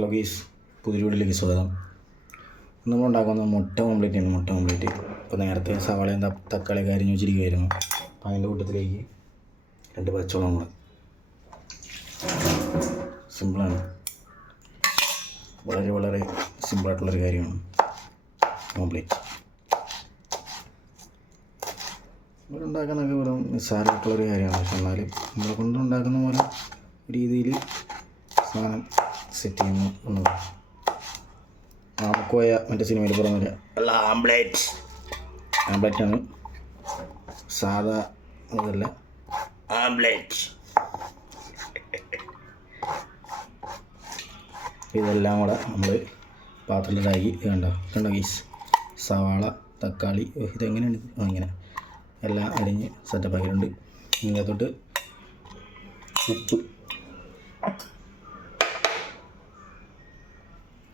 Hello guys, പുതിയ വീഡിയോയിലേക്ക് സ്വാഗതം. നമ്മൾ ഉണ്ടാക്കുന്ന മുട്ട ഓംലെറ്റ് ആണ്. മുട്ട ഓംലെറ്റ് ഇപ്പോൾ നേരത്തെ സവാളയും തക്കാളിയൊക്കെ അരിഞ്ഞ് വെച്ചിരിക്കുമായിരുന്നു. അപ്പോൾ അതിൻ്റെ കൂട്ടത്തിലേക്ക് 2 പച്ചമുളകും കൂടെ. സിമ്പിളാണ്, വളരെ വളരെ സിമ്പിളായിട്ടുള്ളൊരു കാര്യമാണ് ഓംലെറ്റ്. ഇവരുണ്ടാക്കുന്നതൊക്കെ വെറും നിസ്സാരമായിട്ടുള്ളൊരു കാര്യമാണ്. പക്ഷെ എന്നാലും നമ്മളെ കൊണ്ടുണ്ടാക്കുന്ന പോലെ രീതിയിൽ സാധനം സെറ്റ് ചെയ്യുന്നു എന്ന് നമുക്ക് പോയ മറ്റേ സിനിമയിൽ പറഞ്ഞ അല്ല ആംബ്ലേറ്റാണ്, സാധാ അതല്ല ആംബ്ലേറ്റ്. ഇതെല്ലാം കൂടെ നമ്മൾ പാത്രത്തിലാക്കി കണ്ടോ ഗീസ്, സവാള തക്കാളി ഇതെങ്ങനെയാണ് ഇങ്ങനെ എല്ലാം അരിഞ്ഞ് സെറ്റപ്പ് ആക്കിയിട്ടുണ്ട്. ഇതിനകത്തോട്ട് ഉപ്പ്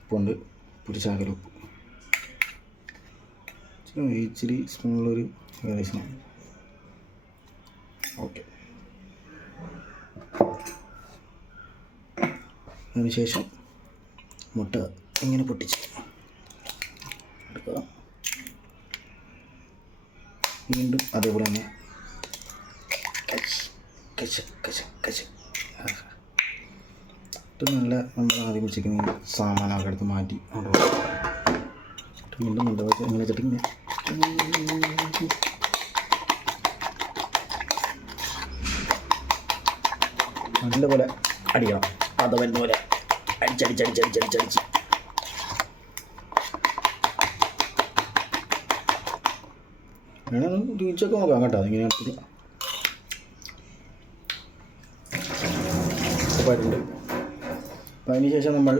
ഉപ്പുണ്ട്, ഒരു ശകലം ഉപ്പ്, ഇച്ചിരി സ്പൂണിലൊരു ഏകദേശം. ഓക്കെ, അതിനുശേഷം മുട്ട ഇങ്ങനെ പൊട്ടിച്ച് എടുക്കുക. വീണ്ടും അതേപോലെ തന്നെ നല്ല നമ്മൾ ആദ്യം വെച്ചിരിക്കുന്ന സാമാനമൊക്കെ എടുത്ത് മാറ്റി വീണ്ടും മുട്ട വെച്ച് ഇങ്ങനെ വെച്ചിട്ട് നല്ലപോലെ അടിക്കണം. അത് വരുന്ന പോലെ അടിച്ചടിച്ചടിച്ചടിച്ചടിച്ചടിച്ച് വേണം രുചിച്ചൊക്കെ നോക്കാം കേട്ടോ. അതിങ്ങനെ ഉപ്പായിട്ടുണ്ട്. അപ്പം അതിനുശേഷം നമ്മൾ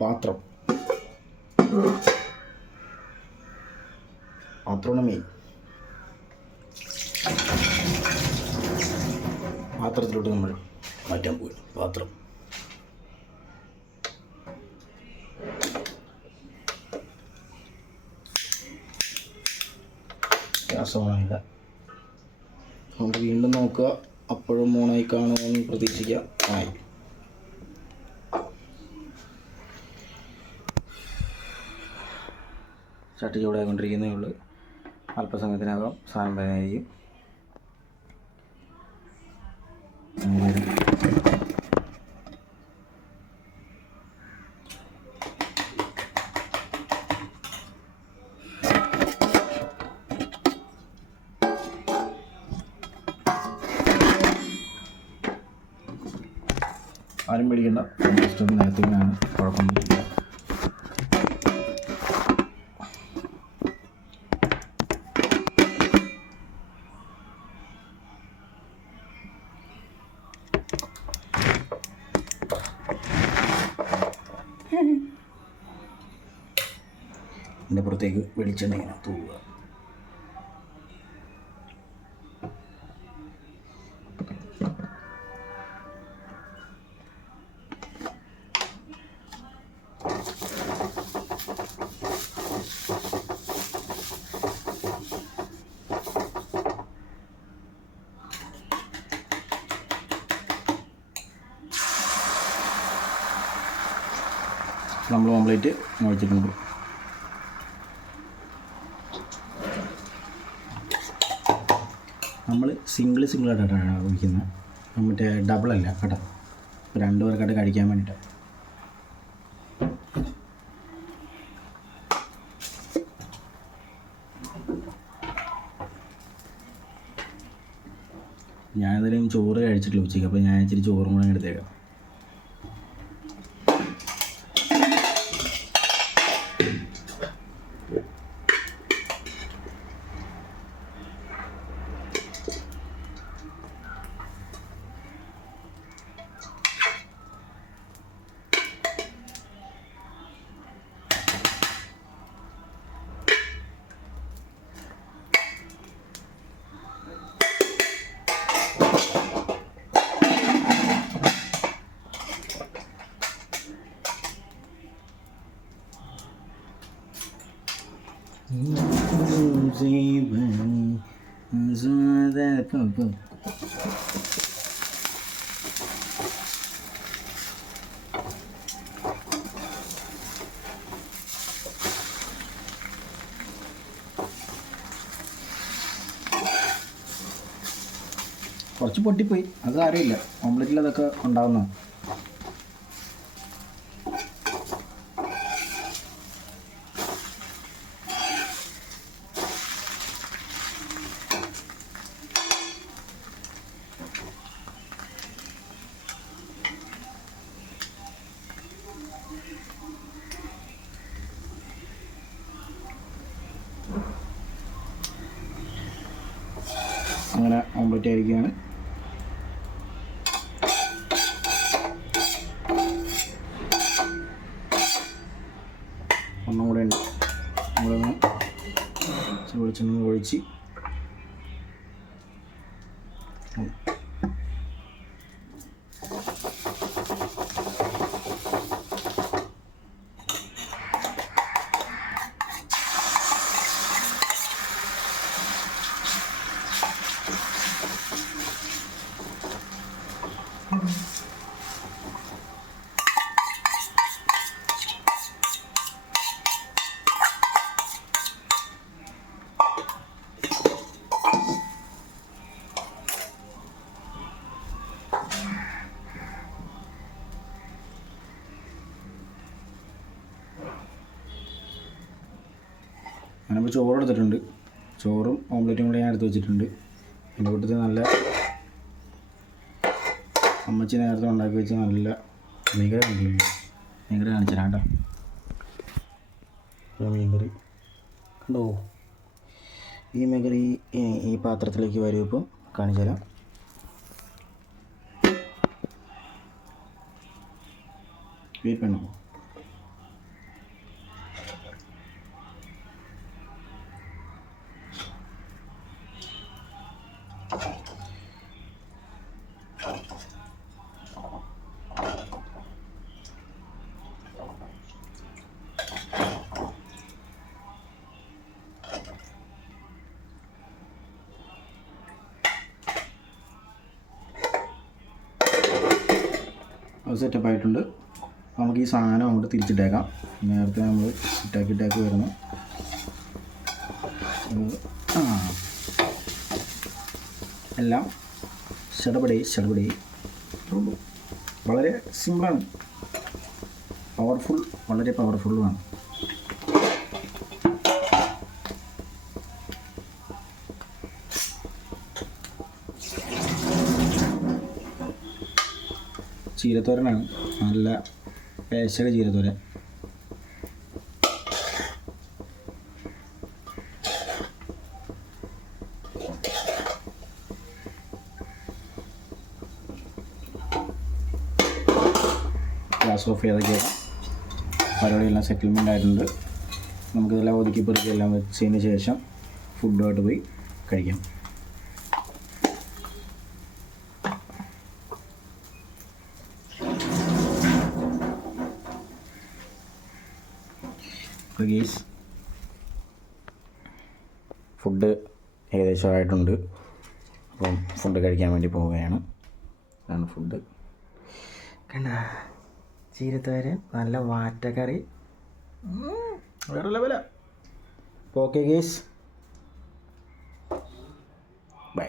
പാത്രമാണ് മെയിൻ. പാത്രത്തിലോട്ട് നമ്മൾ മാറ്റാൻ പോയി. പാത്രം ഗ്യാസോണായില്ല, അതുകൊണ്ട് വീണ്ടും നോക്കുക. അപ്പോഴും മൂണായി കാണുമെന്ന് പ്രതീക്ഷിക്കാം. ആയി. ചട്ടി ചൂടായിക്കൊണ്ടിരിക്കുന്നേ ഉള്ളൂ. അല്പസമയത്തിനകം സാധനം വേഗമായിരിക്കും. ആരും പേടിക്കണ്ട, ജസ്റ്റ് നേരത്തേക്കാണ്, കുഴപ്പമൊന്നുമില്ല. ഇതിൻ്റെ പുറത്തേക്ക് വെളിച്ചെണ്ണ ഇങ്ങനെ തൂവുക. നമ്മൾ ഓംലെറ്റ് വെച്ചിട്ടുണ്ട്. നമ്മൾ സിംഗിളായിട്ടാണ് ഒഴിക്കുന്നത്, മറ്റേ ഡബിളല്ല കേട്ടോ. 2 പേർക്കായിട്ട് കഴിക്കാൻ വേണ്ടിയിട്ട്. ഞാനേതായാലും ചോറ് കഴിച്ചിട്ടില്ല ഉച്ചയ്ക്ക്, അപ്പോൾ ഞാൻ ഇച്ചിരി ചോറും കൂടെ എടുത്തേക്കാം. കുറച്ച് പൊട്ടിപ്പോയി, അത് അറിയില്ല, ഓംലെറ്റിൽ അതൊക്കെ ഉണ്ടാവുന്നതാണ്. അങ്ങനെ ഓംലെറ്റ് ആയിരിക്കുകയാണ്. ഒന്നും കൂടെ ഉണ്ട്, നമ്മളൊന്ന് വെളിച്ചെണ്ണ ഒഴിച്ച് ഞാനിപ്പോൾ ചോറ് എടുത്തിട്ടുണ്ട്. ചോറും ഓംലെറ്റും കൂടെ ഞാൻ എടുത്ത് വെച്ചിട്ടുണ്ട്. എൻ്റെ കൂട്ടത്തിൽ നല്ല അമ്മച്ചി നേരത്തെ ഉണ്ടാക്കി വെച്ച് നല്ല മീൻകറി കാണിച്ചു തരാം കേട്ടോ. മീൻകറി കണ്ടോ, ഈ മീൻകറി ഈ പാത്രത്തിലേക്ക് വരും. ഇപ്പം കാണിച്ചു തരാം. വീപ്പെണ്ണോ അത് സെറ്റപ്പ് ആയിട്ടുണ്ട്. നമുക്ക് ഈ സാധനം അങ്ങോട്ട് തിരിച്ചിട്ടേക്കാം. നേരത്തെ നമ്മൾ ഇട്ടാക്കി വരുന്നു. എല്ലാം ഷടപടി വളരെ സിമ്പിളാണ്, വളരെ പവർഫുള്ളുമാണ്. ചീരത്തോരനാണ്, നല്ല പേശക ചീരത്തോരൻ. ഗ്യാസ് ഓഫ് ചെയ്തൊക്കെ പരിപാടിയെല്ലാം സെറ്റിൽമെൻ്റ് ആയിട്ടുണ്ട്. നമുക്കിതെല്ലാം ഒതുക്കി പെറുക്കി എല്ലാം വെച്ചതിന് ശേഷം ഫുഡുമായിട്ട് പോയി കഴിക്കാം. ഗീസ് ഫുഡ് ഏകദേശം ആയിട്ടുണ്ട്. അപ്പം ഫുഡ് കഴിക്കാൻ വേണ്ടി പോവുകയാണ്. അതാണ് ഫുഡ്. കണ്ട ചീരത്തോരൻ, നല്ല വാറ്റക്കറി, വേറെ ലെവലാ. Okay geese, by.